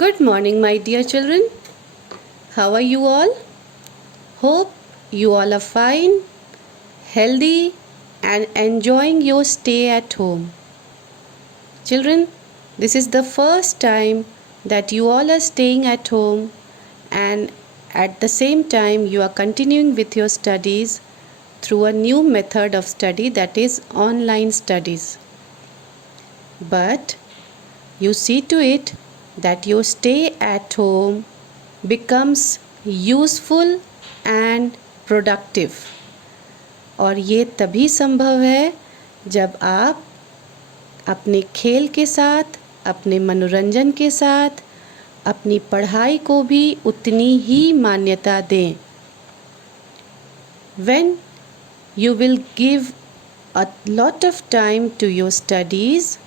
Good morning, my dear children. How are you all? Hope you all are fine, healthy, and enjoying your stay at home. Children, this is the first time that you all are staying at home, and at the same time, you are continuing with your studies through a new method of study, that is online studies. But you see to it that your stay at home becomes useful and productive. और ये तभी संभव है जब आप अपने खेल के साथ, अपने मनोरंजन के साथ, अपनी पढ़ाई को भी उतनी ही मान्यता दें. When you will give a lot of time to your studies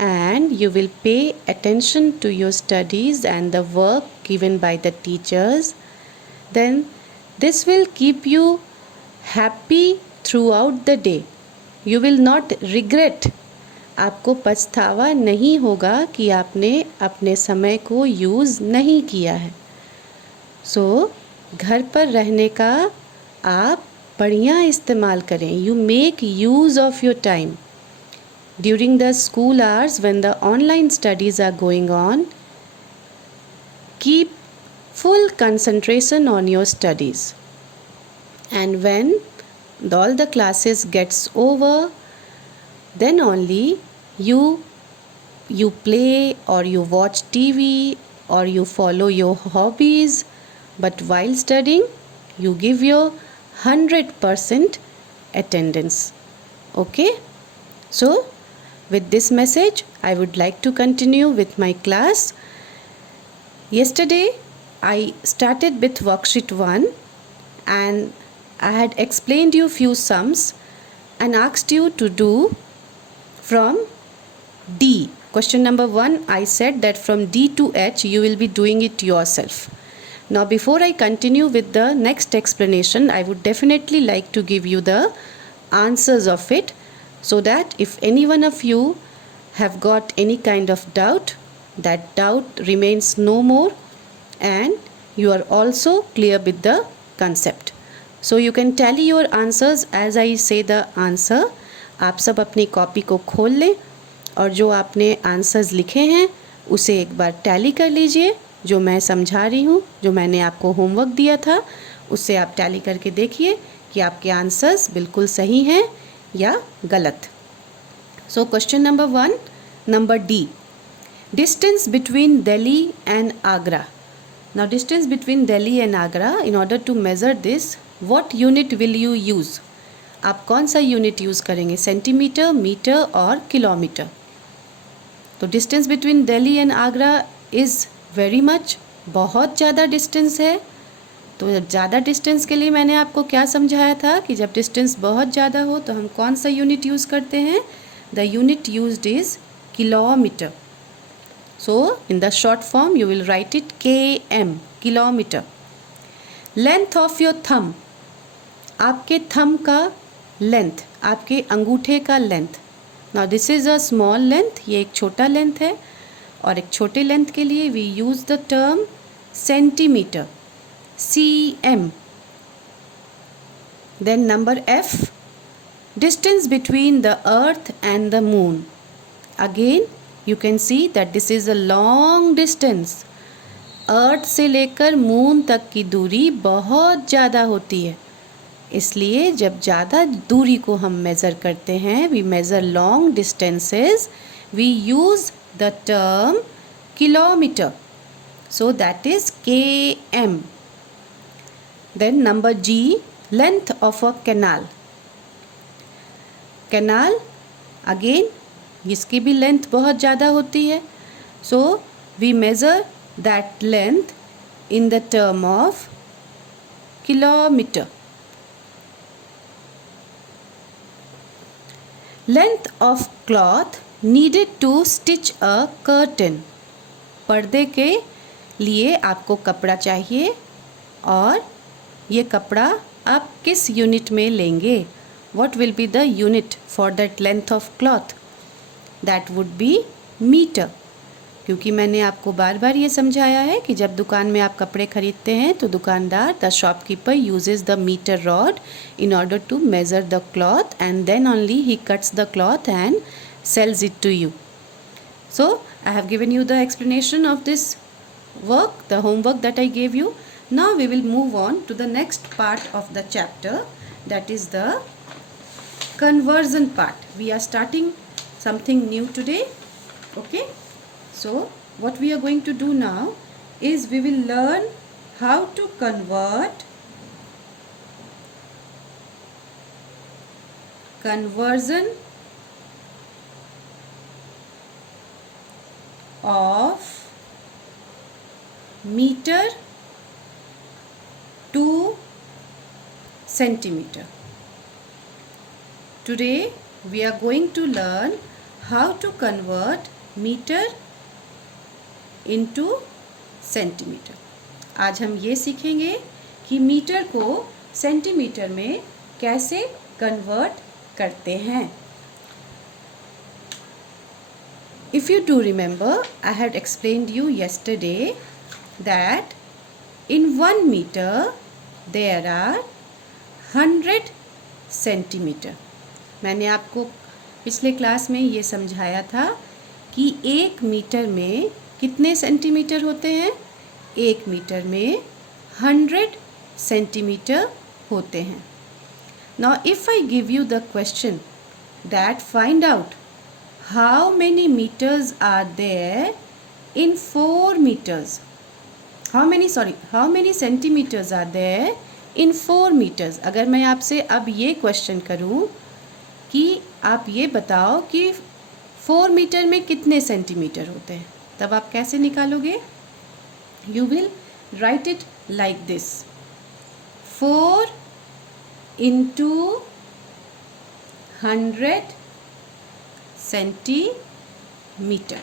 and you will pay attention to your studies and the work given by the teachers, then this will keep you happy throughout the day. You will not regret. आपको पछतावा नहीं होगा कि आपने अपने समय को use नहीं किया है. सो घर पर रहने का आप बढ़िया इस्तेमाल करें. You make use of your time. During the school hours when the online studies are going on, keep full concentration on your studies. And when all the classes gets over, then only you play or you watch TV or you follow your hobbies. But while studying, you give your 100% attendance. Okay? So, with this message, I would like to continue with my class. Yesterday, I started with worksheet 1 and I had explained you few sums and asked you to do from D. Question number 1, I said that from D to H, you will be doing it yourself. Now, before I continue with the next explanation, I would definitely like to give you the answers of it, so that if any one of you have got any kind of doubt, that doubt remains no more and you are also clear with the concept. So you can tally your answers as I say the answer. आप सब अपनी copy को खोल लें और जो आपने answers लिखे हैं उसे एक बार टैली कर लीजिए. जो मैं समझा रही हूँ, जो मैंने आपको होमवर्क दिया था, उससे आप टैली करके देखिए कि आपके आंसर्स बिल्कुल सही हैं या गलत. So question number 1, number D. Distance between Delhi and Agra. Now distance between Delhi and Agra, in order to measure this, what unit will you use? आप कौन सा यूनिट यूज़ करेंगे? सेंटीमीटर, मीटर और किलोमीटर. तो distance between Delhi and Agra is very much, बहुत ज़्यादा distance है. तो ज़्यादा डिस्टेंस के लिए मैंने आपको क्या समझाया था कि जब डिस्टेंस बहुत ज़्यादा हो तो हम कौन सा यूनिट यूज़ करते हैं? The unit used is kilometre. So in the short form you will right it KM, kilometre. Length of your थम, आपके थम का लेंथ, आपके अंगूठे का length. Now this is a small length, ये एक छोटा लेंथ है और एक छोटे लेंथ के लिए we use the term centimetre, CM. Then number F, distance between the earth and the moon. Again you can see that this is a long distance. अर्थ से लेकर मून तक की दूरी बहुत ज़्यादा होती है. इसलिए जब ज़्यादा दूरी को हम मेज़र करते हैं, we measure long distances, we use the term kilometre. So that is KM. Then number G, length of a canal. Canal, again इसकी भी लेंथ बहुत ज़्यादा होती है. So we measure that length in the term of kilometer. Length of cloth needed to stitch a curtain. पर्दे के लिए आपको कपड़ा चाहिए और ये कपड़ा आप किस यूनिट में लेंगे? What will be the unit for that length of cloth? That would be meter. क्योंकि मैंने आपको बार बार ये समझाया है कि जब दुकान में आप कपड़े खरीदते हैं तो दुकानदार the shopkeeper uses the metre rod in order to measure the cloth and then only he cuts the cloth and sells it to you. So I have given you the explanation of this work, the homework that I gave you. Now we will move on to the next part of the chapter, that is the conversion part. We are starting something new today. Okay, so what we are going to do now is we will learn how to convert conversion of meter to centimeter. Today we are going to learn how to convert meter into centimeter. आज हम ये सीखेंगे कि metre को centimetre में कैसे convert करते हैं. If you do remember, I had explained you yesterday that in 1 meter there are 100 centimeter. मैंने आपको पिछले क्लास में ये समझाया था कि 1 मीटर में कितने सेंटीमीटर होते हैं. 1 मीटर में 100 सेंटीमीटर होते हैं. Now if I give you the question that find out how many meters are there in 4 meters, how many centimeters are there in 4 meters. अगर मैं आपसे अब ये क्वेश्चन करूँ कि आप ये बताओ कि 4 मीटर में कितने सेंटीमीटर होते हैं, तब आप कैसे निकालोगे. You will write it like this: 4 into 100 centimetre.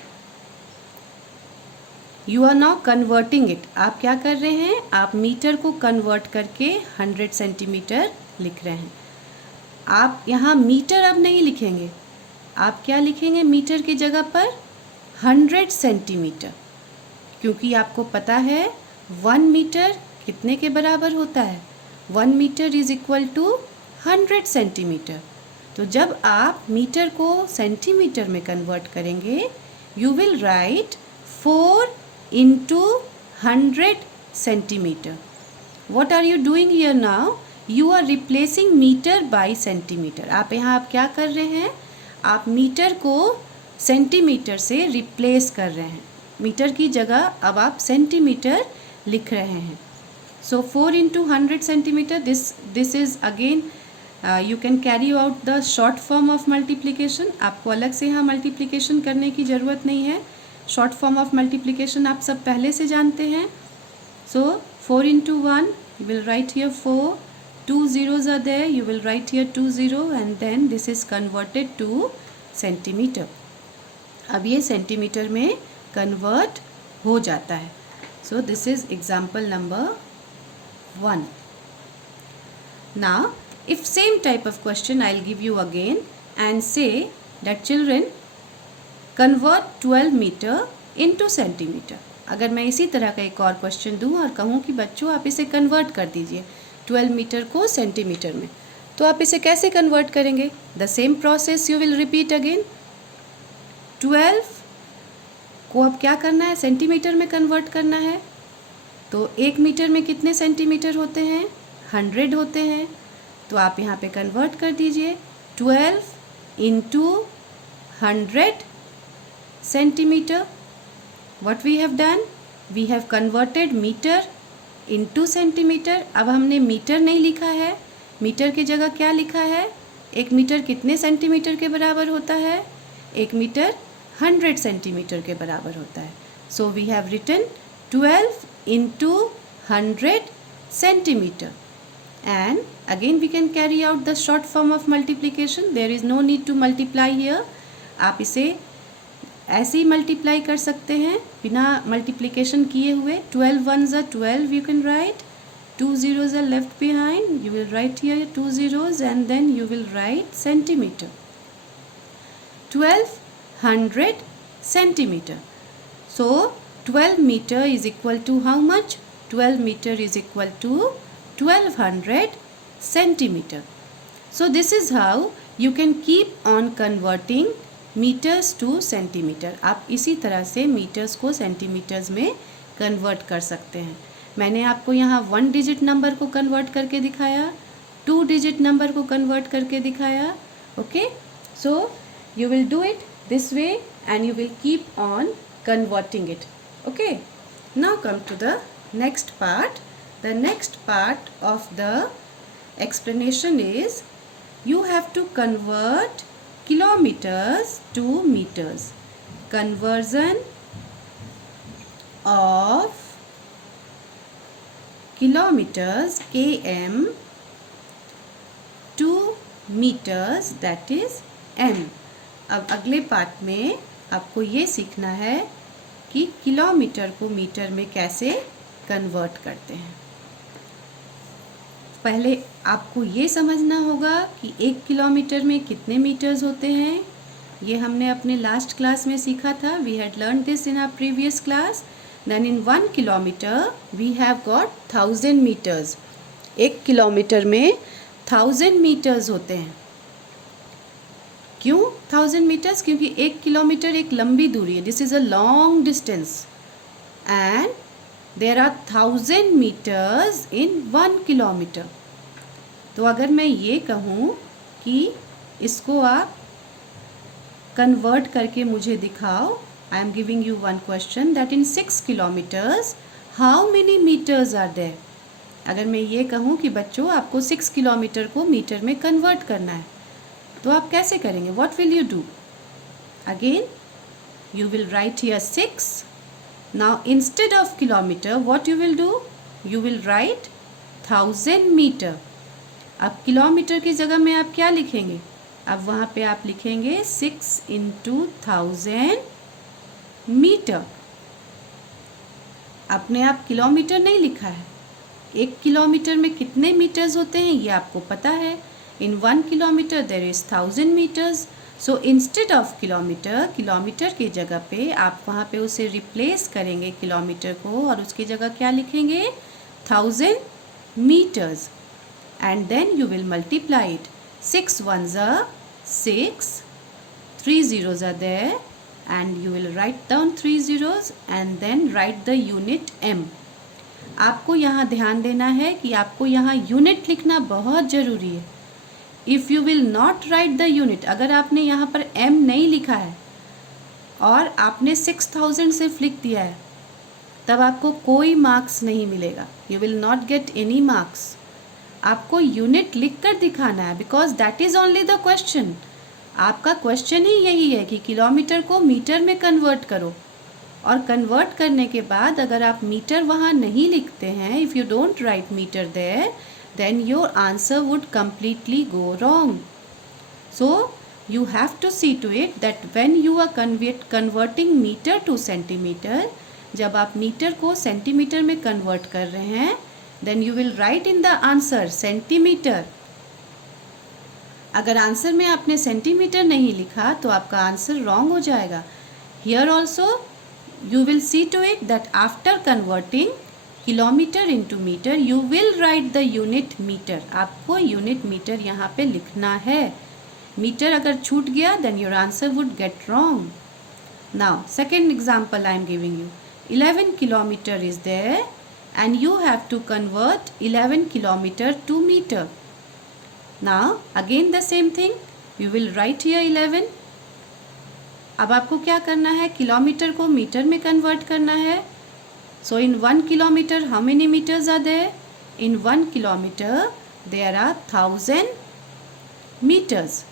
You are now converting it. आप क्या कर रहे हैं, आप मीटर को कन्वर्ट करके 100 सेंटीमीटर लिख रहे हैं. आप यहाँ मीटर अब नहीं लिखेंगे, आप क्या लिखेंगे मीटर की जगह पर 100 सेंटीमीटर, क्योंकि आपको पता है 1 मीटर कितने के बराबर होता है. 1 metre is equal to 100 centimetre. तो जब आप मीटर को सेंटीमीटर में कन्वर्ट करेंगे, you will write 4 into 100 centimetre. What are you doing here now? You are replacing meter by centimeter. आप यहाँ आप क्या कर रहे हैं, आप मीटर को सेंटीमीटर से रिप्लेस कर रहे हैं. मीटर की जगह अब आप सेंटीमीटर लिख रहे हैं. So 4 into 100 centimetre, this is again you can carry out the short form of multiplication. आपको अलग से यहाँ मल्टीप्लिकेशन करने की ज़रूरत नहीं है. शॉर्ट फॉर्म ऑफ मल्टीप्लिकेशन आप सब पहले से जानते हैं. सो 4 into 1 you will write here 4, 2 zeros are there, you will write here 2 0 and then this is converted to centimeter. अब ये सेंटीमीटर में कन्वर्ट हो जाता है. So this is example number 1. Now if same type of question I'll give you again and say that children convert 12 meter into centimeter. अगर मैं इसी तरह का एक और क्वेश्चन दूँ और कहूँ कि बच्चों आप इसे कन्वर्ट कर दीजिए 12 मीटर को सेंटीमीटर में, तो आप इसे कैसे कन्वर्ट करेंगे. The same process you will repeat again. 12 को अब क्या करना है, सेंटीमीटर में कन्वर्ट करना है. तो 1 मीटर में कितने सेंटीमीटर होते हैं, 100 होते हैं. तो आप यहाँ पे कन्वर्ट कर दीजिए 12 into 100 centimetre. What we have done? We have converted meter into centimetre. अब हमने मीटर नहीं लिखा है, मीटर की जगह क्या लिखा है, 1 मीटर कितने सेंटीमीटर के बराबर होता है, 1 मीटर 100 सेंटीमीटर के बराबर होता है. So we have written 12 into 100 centimeter. And again we can carry out the short form of multiplication. There is no need to multiply here. आप इसे ऐसे ही मल्टीप्लाई कर सकते हैं बिना मल्टीप्लिकेशन किए हुए. 12 ones are 12 you can write, 2 zeros are left behind, you will write here 2 zeros and then you will write centimeter. 1200 centimeter. So 12 meter is equal to how much? 12 meter is equal to 1200 centimeter. So this is how you can keep on converting meters to centimeter. आप इसी तरह से meters को centimeters में convert कर सकते हैं. मैंने आपको यहाँ 1 digit नंबर को convert करके दिखाया, 2 digit नंबर को convert करके दिखाया. Okay, so you will do it this way and you will keep on converting it. Okay, now come to the next part. The next part of the explanation is you have to convert kilometers to meters. Conversion of kilometers km to meters, that is m. अब अगले part में आपको ये सीखना है कि kilometre को metre में कैसे कन्वर्ट करते हैं. पहले आपको ये समझना होगा कि 1 किलोमीटर में कितने मीटर्स होते हैं. ये हमने अपने लास्ट क्लास में सीखा था. We had learn this in our previous class. Then in 1 kilometre we have got 1000 metres. 1 kilometre में 1000 मीटर्स होते हैं. क्यों 1000 मीटर्स? क्योंकि 1 किलोमीटर एक लंबी दूरी है. This is a long distance and there are 1000 metres in 1 kilometre. तो अगर मैं ये कहूँ कि इसको आप कन्वर्ट करके मुझे दिखाओ, I am giving you one question that in 6 kilometres how many metres are there. अगर मैं ये कहूँ कि बच्चों आपको 6 किलोमीटर को मीटर में कन्वर्ट करना है, तो आप कैसे करेंगे? What will you do? Again you will write here 6. Now instead of kilometre what you will do? You will write 1000 metre. अब किलोमीटर की जगह में आप क्या लिखेंगे? अब वहाँ पे आप लिखेंगे 6 into 1000 मीटर. आपने आप किलोमीटर नहीं लिखा है. 1 किलोमीटर में कितने मीटर्स होते हैं ये आपको पता है. In 1 kilometre there is 1000 metres. So instead of kilometre, kilometre की जगह पे आप वहाँ पे उसे रिप्लेस करेंगे किलोमीटर को, और उसकी जगह क्या लिखेंगे? 1000 metres. And then you will multiply it. 6 ones are 6, 3 zeros are there, and you will write down 3 zeros and then write the unit m. आपको यहाँ ध्यान देना है कि आपको यहाँ यूनिट लिखना बहुत ज़रूरी है. If you will not right the unit, अगर आपने यहाँ पर m नहीं लिखा है और आपने 6000 सिर्फ लिख दिया है, तब आपको कोई मार्क्स नहीं मिलेगा. You will not get any marks. आपको यूनिट लिख कर दिखाना है, because that is only the question. आपका क्वेश्चन ही यही है कि किलोमीटर को मीटर में कन्वर्ट करो, और कन्वर्ट करने के बाद अगर आप मीटर वहाँ नहीं लिखते हैं, if you don't write metre there, then your answer would completely go wrong. So you have to see to it that when you are converting meter to centimetre, जब आप मीटर को सेंटीमीटर में convert कर रहे हैं, then you will write in the answer centimetre. अगर answer में आपने सेंटीमीटर नहीं लिखा तो आपका आंसर रॉन्ग हो जाएगा. Here also you will see to it that after converting kilometre into metre you will write the unit metre. आपको यूनिट मीटर यहाँ पे लिखना है. मीटर अगर छूट गया then your answer would get wrong. Now second example I am giving you. 11 kilometer is there and you have to convert 11 kilometer to meter. Now again the same thing, you will write here 11. अब आपको क्या करना है? Kilometre को metre में convert करना है. So in 1 kilometer how many meters are there? In 1 kilometer there are 1000 meters.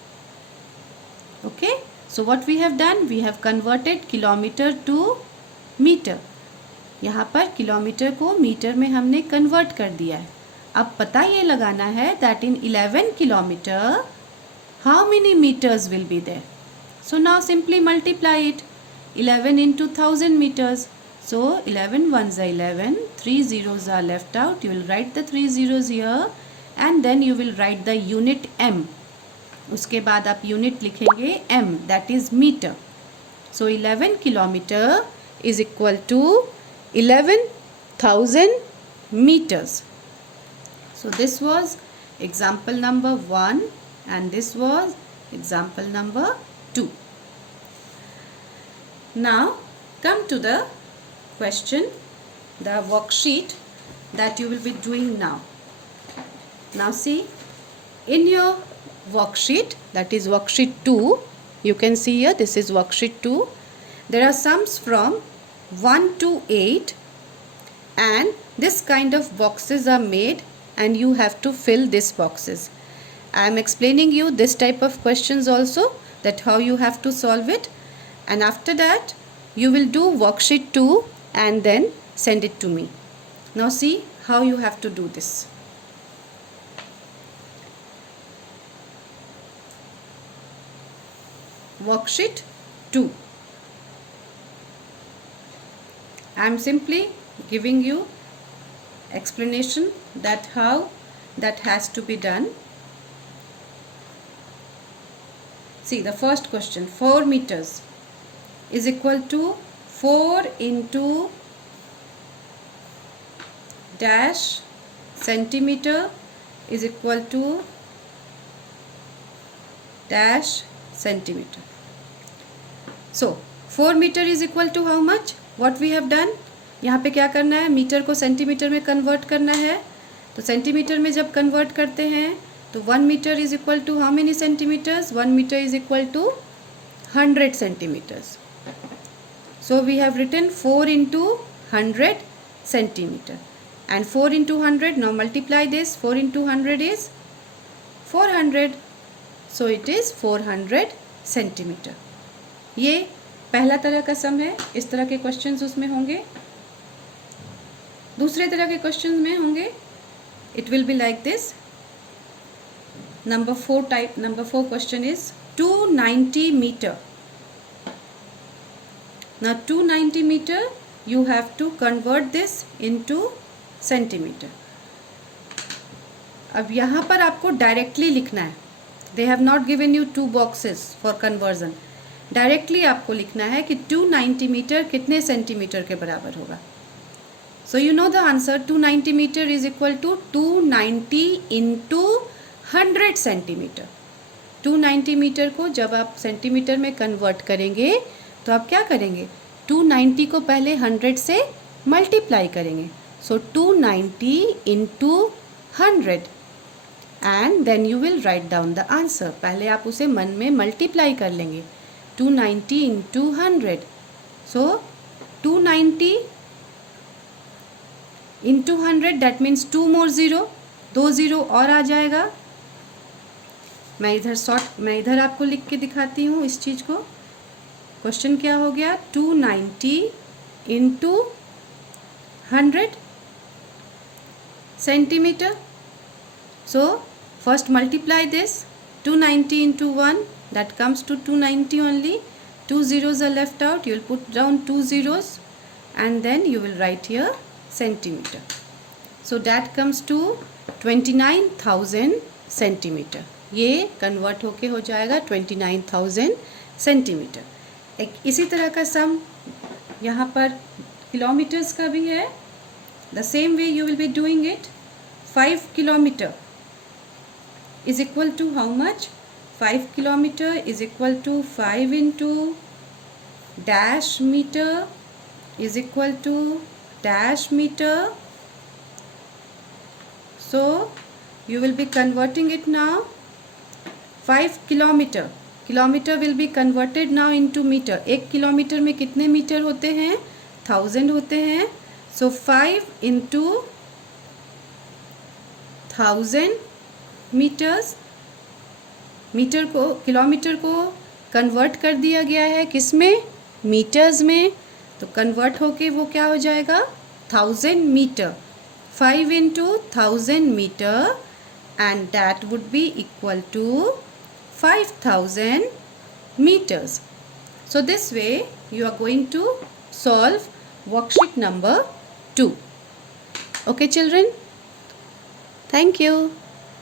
Okay, so what we have done, we have converted kilometer to meter. यहाँ पर किलोमीटर को मीटर में हमने कन्वर्ट कर दिया है. अब पता ये लगाना है that in 11 kilometre how many metres will be there. So now simply multiply it. 11 into 1000 meters. So 11 ones are 11, 3 zeros are left out. You will write the 3 zeros here and then you will write the unit m. उसके बाद आप unit लिखेंगे m, that is meter. So 11 kilometer is equal to 11,000 meters. So this was example number 1 and this was example number 2. Now come to the question, the worksheet that you will be doing now. Now see, in your worksheet, that is worksheet 2, you can see here, this is worksheet 2. There are sums from 1 to 8 and this kind of boxes are made and you have to fill these boxes. I am explaining you this type of questions also, that how you have to solve it, and after that you will do worksheet 2 and then send it to me. Now see how you have to do this. Worksheet 2. I am simply giving you explanation that how that has to be done. See the first question, 4 meters is equal to 4 into dash centimeter is equal to dash centimeter. So 4 meter is equal to how much? What we have done, यहाँ पे क्या करना है, metre को centimetre में convert करना है. तो सेंटीमीटर में जब कन्वर्ट करते हैं तो 1 metre is equal to how many centimetres, 1 metre is equal to 100 centimetres. So we have written 4 into 100 centimeter and 4 into 100, now multiply this, 4 into 100 is 400. So it is 400 centimeter. ये पहला तरह का सम है. इस तरह के क्वेश्चंस उसमें होंगे. दूसरे तरह के क्वेश्चंस में होंगे, it will be like this. Number 4 question is 290 meter. Now 290 meter you have to convert this into centimeter. अब यहाँ पर आपको डायरेक्टली लिखना है. They have not given you 2 boxes for conversion. Directly आपको लिखना है कि 290 मीटर कितने सेंटीमीटर के बराबर होगा. So you know the answer, 290 meter is equal to 290 into 100 centimetre. 290 metre को जब आप सेंटीमीटर में कन्वर्ट करेंगे तो आप क्या करेंगे, 290 को पहले 100 से मल्टीप्लाई करेंगे. So 290 into 100 and then you will write down the answer. पहले आप उसे मन में मल्टीप्लाई कर लेंगे. 290 into 100. So 290 into 100 that means 2 more 0, 2 0 और आ जाएगा. मैं इधर आपको लिख के दिखाती हूँ इस चीज़ को. क्वेश्चन क्या हो गया, 290 into 100 centimetre. So first multiply this, 290 into 1 that comes to 290 only. 2 zeros are left out, you will put down 2 zeros and then you will write here centimeter. So that comes to 29,000 centimeter. ये convert होके हो जाएगा 29,000 centimetre. एक इसी तरह का सम यहाँ पर किलोमीटर्स का भी है. The same way you will be doing it. 5 kilometre is equal to how much, 5 kilometre is equal to 5 into dash metre is equal to dash metre. So you will be converting it now. 5 kilometre, kilometre will be converted now into metre. 1 kilometre में कितने metre होते हैं, 1000 होते हैं. So 5 into 1000 metres. Metre को, kilometre को convert कर दिया गया है किस में, मीटर्स में. तो कन्वर्ट होके वो क्या हो जाएगा, 1000 metre. 5 into 1000 metre and that would be equal to 5,000 meters. So this way you are going to solve worksheet number 2. Okay children, thank you.